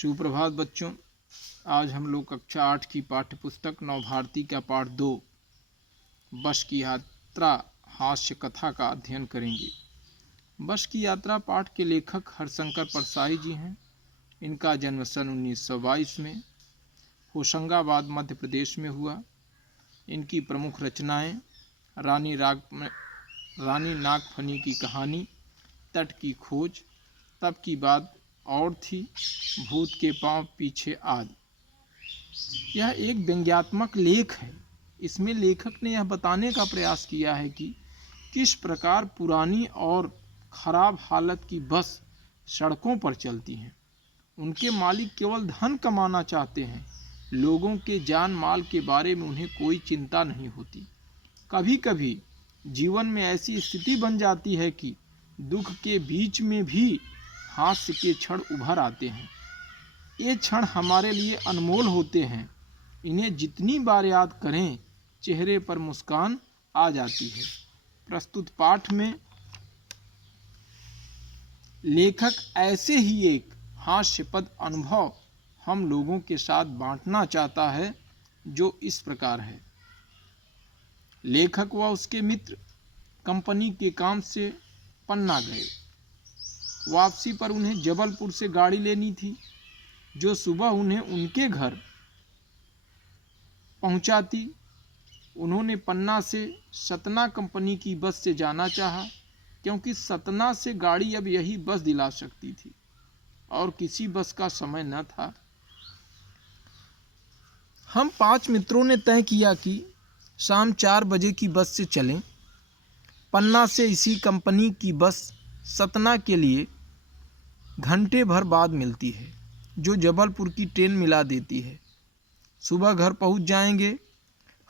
सुप्रभात बच्चों। आज हम लोग कक्षा 8 की पाठ्य पुस्तक नवभारती का पाठ 2 बस की यात्रा हास्य कथा का अध्ययन करेंगे। बस की यात्रा पाठ के लेखक हरशंकर परसाई जी हैं। इनका जन्म सन 1922 में होशंगाबाद मध्य प्रदेश में हुआ। इनकी प्रमुख रचनाएं रानी नागफनी की कहानी, तट की खोज, तब की बात और थी, भूत के पांव पीछे आदि। यह एक व्यंग्यात्मक लेख है। इसमें लेखक ने यह बताने का प्रयास किया है कि किस प्रकार पुरानी और खराब हालत की बस सड़कों पर चलती हैं। उनके मालिक केवल धन कमाना चाहते हैं। लोगों के जान माल के बारे में उन्हें कोई चिंता नहीं होती। कभी कभी जीवन में ऐसी स्थिति बन जाती है कि दुख के बीच में भी हास्य के क्षण उभर आते हैं। ये क्षण हमारे लिए अनमोल होते हैं। इन्हें जितनी बार याद करें, चेहरे पर मुस्कान आ जाती है। प्रस्तुत पाठ में लेखक ऐसे ही एक हास्यपद अनुभव हम लोगों के साथ बांटना चाहता है, जो इस प्रकार है। लेखक व उसके मित्र कंपनी के काम से पन्ना गए। वापसी पर उन्हें जबलपुर से गाड़ी लेनी थी, जो सुबह उन्हें उनके घर पहुंचाती। उन्होंने पन्ना से सतना कंपनी की बस से जाना चाहा, क्योंकि सतना से गाड़ी अब यही बस दिला सकती थी और किसी बस का समय न था। हम 5 मित्रों ने तय किया कि शाम 4 बजे की बस से चलें। पन्ना से इसी कंपनी की बस सतना के लिए घंटे भर बाद मिलती है, जो जबलपुर की ट्रेन मिला देती है। सुबह घर पहुंच जाएंगे।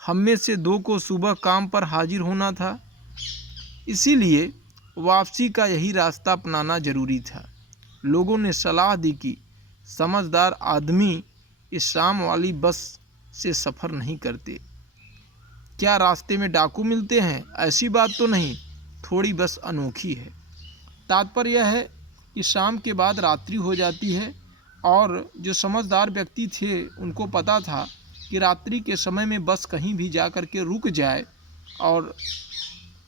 हम में से 2 को सुबह काम पर हाजिर होना था, इसीलिए वापसी का यही रास्ता अपनाना जरूरी था। लोगों ने सलाह दी कि समझदार आदमी इस शाम वाली बस से सफ़र नहीं करते। क्या रास्ते में डाकू मिलते हैं? ऐसी बात तो नहीं, थोड़ी बस अनोखी है। तात्पर्य यह है कि शाम के बाद रात्रि हो जाती है, और जो समझदार व्यक्ति थे उनको पता था कि रात्रि के समय में बस कहीं भी जा कर के रुक जाए और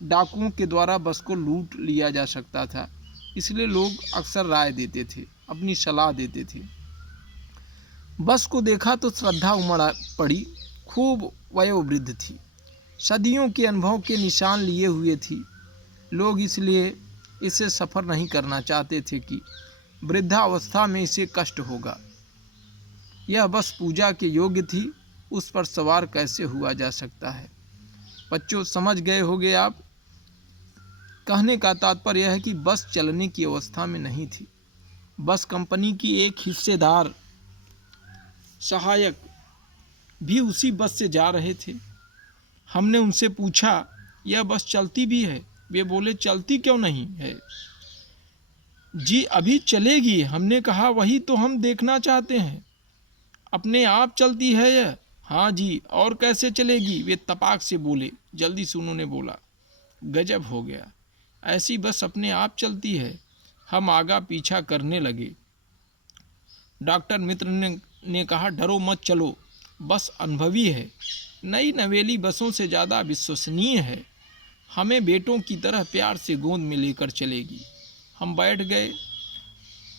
डाकुओं के द्वारा बस को लूट लिया जा सकता था। इसलिए लोग अक्सर राय देते थे, अपनी सलाह देते थे। बस को देखा तो श्रद्धा उमड़ पड़ी। खूब वयोवृद्ध थी, सदियों के अनुभव के निशान लिए हुए थी। लोग इसलिए इसे सफ़र नहीं करना चाहते थे कि वृद्धावस्था में इसे कष्ट होगा। यह बस पूजा के योग्य थी, उस पर सवार कैसे हुआ जा सकता है। बच्चों, समझ गए होंगे आप। कहने का तात्पर्य यह है कि बस चलने की अवस्था में नहीं थी। बस कंपनी की एक हिस्सेदार सहायक भी उसी बस से जा रहे थे। हमने उनसे पूछा, यह बस चलती भी है? वे बोले, चलती क्यों नहीं है जी, अभी चलेगी। हमने कहा, वही तो हम देखना चाहते हैं। अपने आप चलती है यह? हाँ जी, और कैसे चलेगी? वे तपाक से बोले। जल्दी से उन्होंने बोला, गजब हो गया, ऐसी बस अपने आप चलती है। हम आगा पीछा करने लगे। डॉक्टर मित्र ने कहा, डरो मत, चलो, बस अनुभवी है, नई नवेली बसों से ज़्यादा विश्वसनीय है, हमें बेटों की तरह प्यार से गोद में लेकर चलेगी। हम बैठ गए।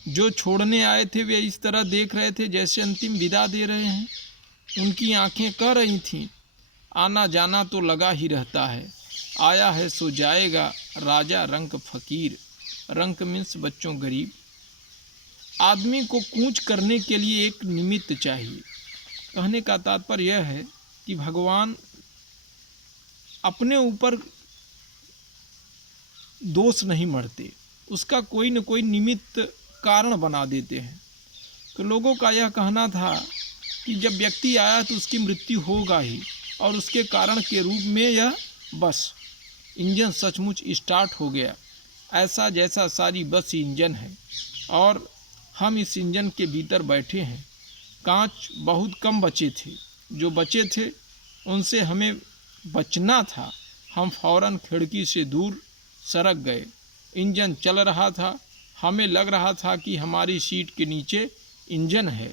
जो छोड़ने आए थे वे इस तरह देख रहे थे जैसे अंतिम विदा दे रहे हैं। उनकी आंखें कह रही थीं, आना जाना तो लगा ही रहता है, आया है सो जाएगा, राजा रंक फकीर। रंक मीन्स बच्चों गरीब। आदमी को कूच करने के लिए एक निमित्त चाहिए। कहने का तात्पर्य यह है कि भगवान अपने ऊपर दोष नहीं मढ़ते, उसका कोई न कोई निमित्त कारण बना देते हैं। तो लोगों का यह कहना था कि जब व्यक्ति आया तो उसकी मृत्यु होगा ही, और उसके कारण के रूप में यह बस इंजन सचमुच स्टार्ट हो गया, ऐसा जैसा सारी बस इंजन है, और हम इस इंजन के भीतर बैठे हैं। कांच बहुत कम बचे थे, जो बचे थे उनसे हमें बचना था। हम फौरन खिड़की से दूर सरक गए। इंजन चल रहा था, हमें लग रहा था कि हमारी सीट के नीचे इंजन है।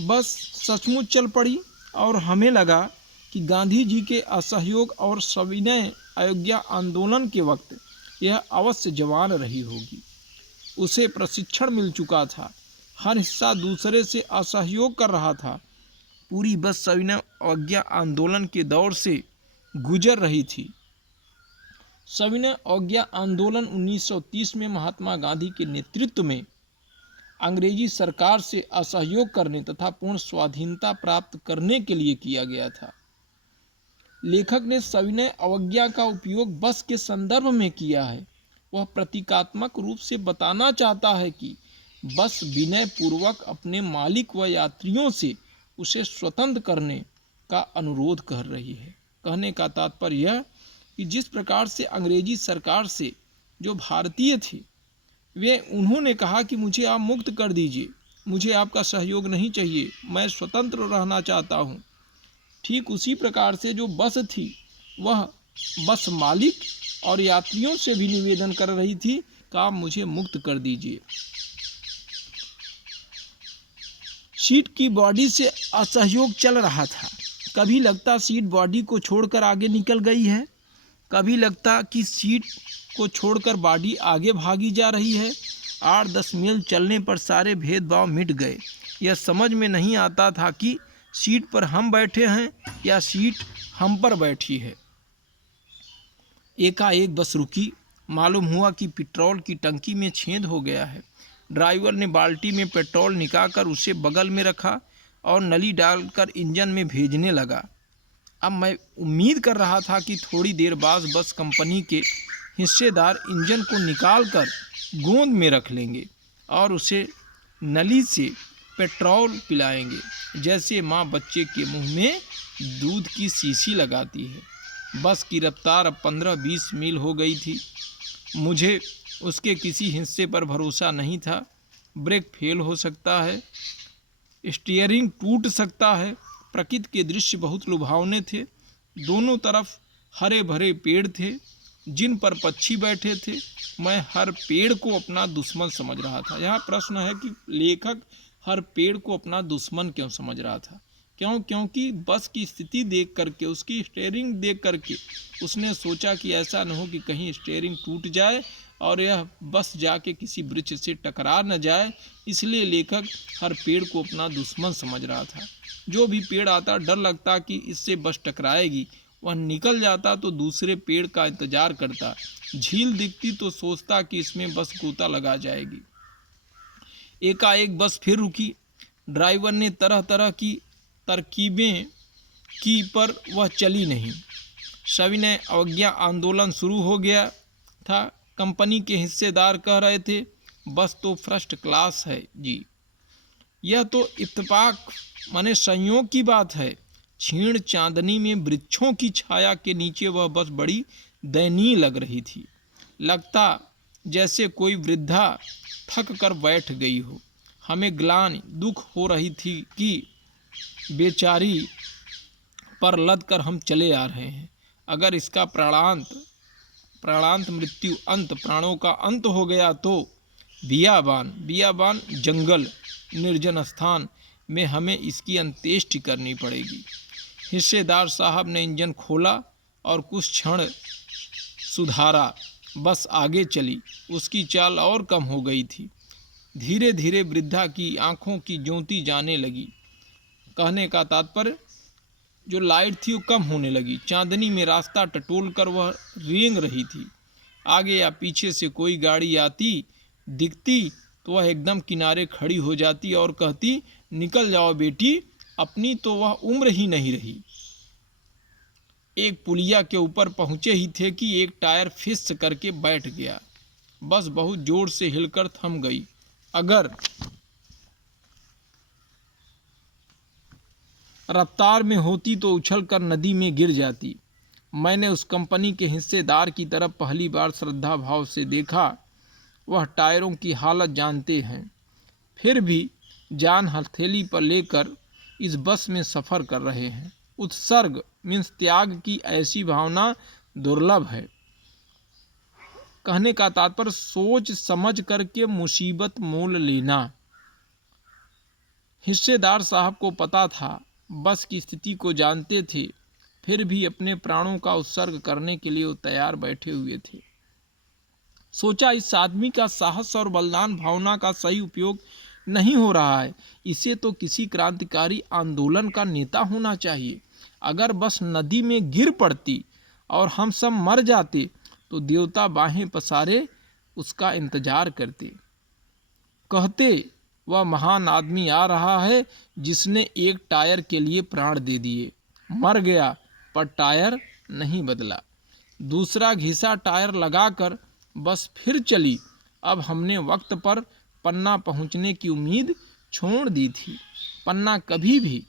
बस सचमुच चल पड़ी और हमें लगा कि गांधी जी के असहयोग और सविनय अवज्ञा आंदोलन के वक्त यह अवश्य जवान रही होगी। उसे प्रशिक्षण मिल चुका था, हर हिस्सा दूसरे से असहयोग कर रहा था। पूरी बस सविनय अवज्ञा आंदोलन के दौर से गुजर रही थी। सविनय अवज्ञा आंदोलन 1930 में महात्मा गांधी के नेतृत्व में अंग्रेजी सरकार से असहयोग करने तथा पूर्ण स्वाधीनता प्राप्त करने के लिए किया गया था। लेखक ने सविनय अवज्ञा का उपयोग बस के संदर्भ में किया है। वह प्रतीकात्मक रूप से बताना चाहता है कि बस विनय पूर्वक अपने मालिक व यात्रियों से उसे स्वतंत्र करने का अनुरोध कर रही है। कहने का तात्पर्य यह कि जिस प्रकार से अंग्रेजी सरकार से जो भारतीय थे वे उन्होंने कहा कि मुझे आप मुक्त कर दीजिए, मुझे आपका सहयोग नहीं चाहिए, मैं स्वतंत्र रहना चाहता हूँ। ठीक उसी प्रकार से जो बस थी वह बस मालिक और यात्रियों से भी निवेदन कर रही थी कि आप मुझे मुक्त कर दीजिए। सीट की बॉडी से असहयोग चल रहा था। कभी लगता सीट बॉडी को छोड़कर आगे निकल गई है, कभी लगता कि सीट को छोड़कर बॉडी आगे भागी जा रही है। 8-10 मील चलने पर सारे भेदभाव मिट गए। यह समझ में नहीं आता था कि सीट पर हम बैठे हैं या सीट हम पर बैठी है। एकाएक बस रुकी। मालूम हुआ कि पेट्रोल की टंकी में छेद हो गया है। ड्राइवर ने बाल्टी में पेट्रोल निकालकर उसे बगल में रखा और नली डालकर इंजन में भेजने लगा। अब मैं उम्मीद कर रहा था कि थोड़ी देर बाद बस कंपनी के हिस्सेदार इंजन को निकालकर गोंद में रख लेंगे और उसे नली से पेट्रोल पिलाएंगे, जैसे माँ बच्चे के मुंह में दूध की शीशी लगाती है। बस की रफ्तार अब 15-20 मील हो गई थी। मुझे उसके किसी हिस्से पर भरोसा नहीं था। ब्रेक फेल हो सकता है, स्टीयरिंग टूट सकता है। प्रकृति के दृश्य बहुत लुभावने थे। दोनों तरफ हरे भरे पेड़ थे जिन पर पक्षी बैठे थे। मैं हर पेड़ को अपना दुश्मन समझ रहा था। यहाँ प्रश्न है कि लेखक हर पेड़ को अपना दुश्मन क्यों समझ रहा था? क्योंकि बस की स्थिति देख करके, उसकी स्टीयरिंग देख करके उसने सोचा कि ऐसा न हो कि कहीं स्टीयरिंग टूट जाए और यह बस जाके किसी वृक्ष से टकरा न जाए। इसलिए लेखक हर पेड़ को अपना दुश्मन समझ रहा था। जो भी पेड़ आता डर लगता कि इससे बस टकराएगी। वह निकल जाता तो दूसरे पेड़ का इंतजार करता। झील दिखती तो सोचता कि इसमें बस गोता लगा जाएगी। एकाएक बस फिर रुकी। ड्राइवर ने तरह तरह की तरकीबें की पर वह चली नहीं। सविनय अवज्ञा आंदोलन शुरू हो गया था। कंपनी के हिस्सेदार कह रहे थे बस तो फर्स्ट क्लास है जी। यह तो इत्तेफाक माने संयोग की बात है। क्षीण चांदनी में वृक्षों की छाया के नीचे वह बस बड़ी दयनीय लग रही थी। लगता जैसे कोई वृद्धा थक कर बैठ गई हो। हमें ग्लानि दुख हो रही थी कि बेचारी पर लद कर हम चले आ रहे हैं। अगर इसका प्राणांत मृत्यु अंत प्राणों का अंत हो गया तो बियाबान जंगल निर्जन स्थान में हमें इसकी अंत्येष्टि करनी पड़ेगी। हिस्सेदार साहब ने इंजन खोला और कुछ क्षण सुधारा। बस आगे चली। उसकी चाल और कम हो गई थी। धीरे धीरे वृद्धा की आंखों की ज्योति जाने लगी। कहने का तात्पर्य जो लाइट थी वो कम होने लगी। चांदनी में रास्ता टटोल कर वह रेंग रही थी। आगे या पीछे से कोई गाड़ी आती दिखती तो वह एकदम किनारे खड़ी हो जाती और कहती निकल जाओ बेटी, अपनी तो वह उम्र ही नहीं रही। एक पुलिया के ऊपर पहुंचे ही थे कि एक टायर फिस करके बैठ गया। बस बहुत जोर से हिलकर थम गई। अगर रफ्तार में होती तो उछलकर नदी में गिर जाती। मैंने उस कंपनी के हिस्सेदार की तरफ पहली बार श्रद्धा भाव से देखा। वह टायरों की हालत जानते हैं, फिर भी जान हथेली पर लेकर इस बस में सफ़र कर रहे हैं। उत्सर्ग मीन्स त्याग की ऐसी भावना दुर्लभ है। कहने का तात्पर्य सोच समझ करके मुसीबत मोल लेना। हिस्सेदार साहब को पता था, बस की स्थिति को जानते थे, फिर भी अपने प्राणों का उत्सर्ग करने के लिए वो तैयार बैठे हुए थे। सोचा इस आदमी का साहस और बलिदान भावना का सही उपयोग नहीं हो रहा है, इसे तो किसी क्रांतिकारी आंदोलन का नेता होना चाहिए। अगर बस नदी में गिर पड़ती और हम सब मर जाते तो देवता बाहें पसारे उसका इंतजार करते, कहते वह महान आदमी आ रहा है जिसने एक टायर के लिए प्राण दे दिए। मर गया पर टायर नहीं बदला। दूसरा घिसा टायर लगाकर बस फिर चली। अब हमने वक्त पर पन्ना पहुंचने की उम्मीद छोड़ दी थी। पन्ना कभी भी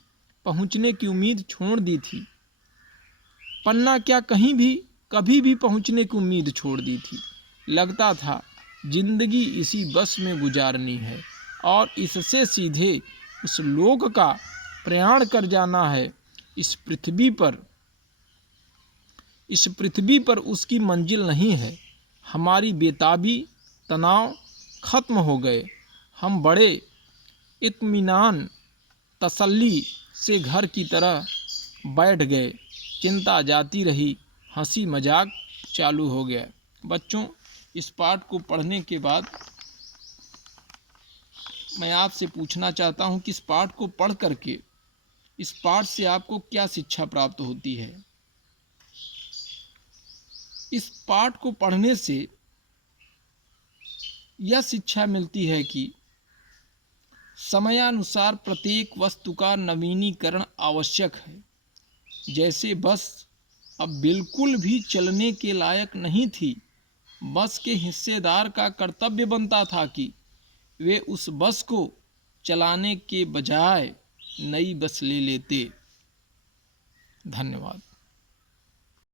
पहुंचने की उम्मीद छोड़ दी थी। पन्ना क्या कहीं भी कभी भी पहुंचने की उम्मीद छोड़ दी थी। लगता था जिंदगी इसी बस में गुजारनी है और इससे सीधे उस लोक का प्रयाण कर जाना है। इस पृथ्वी पर उसकी मंजिल नहीं है। हमारी बेताबी तनाव खत्म हो गए। हम बड़े इत्मीनान तसल्ली से घर की तरह बैठ गए। चिंता जाती रही, हंसी मजाक चालू हो गया। बच्चों, इस पाठ को पढ़ने के बाद मैं आपसे पूछना चाहता हूं कि इस पाठ को पढ़ करके इस पाठ से आपको क्या शिक्षा प्राप्त होती है। इस पाठ को पढ़ने से यह शिक्षा मिलती है कि समयानुसार प्रत्येक वस्तु का नवीनीकरण आवश्यक है। जैसे बस अब बिल्कुल भी चलने के लायक नहीं थी, बस के हिस्सेदार का कर्तव्य बनता था कि वे उस बस को चलाने के बजाय नई बस ले लेते। धन्यवाद।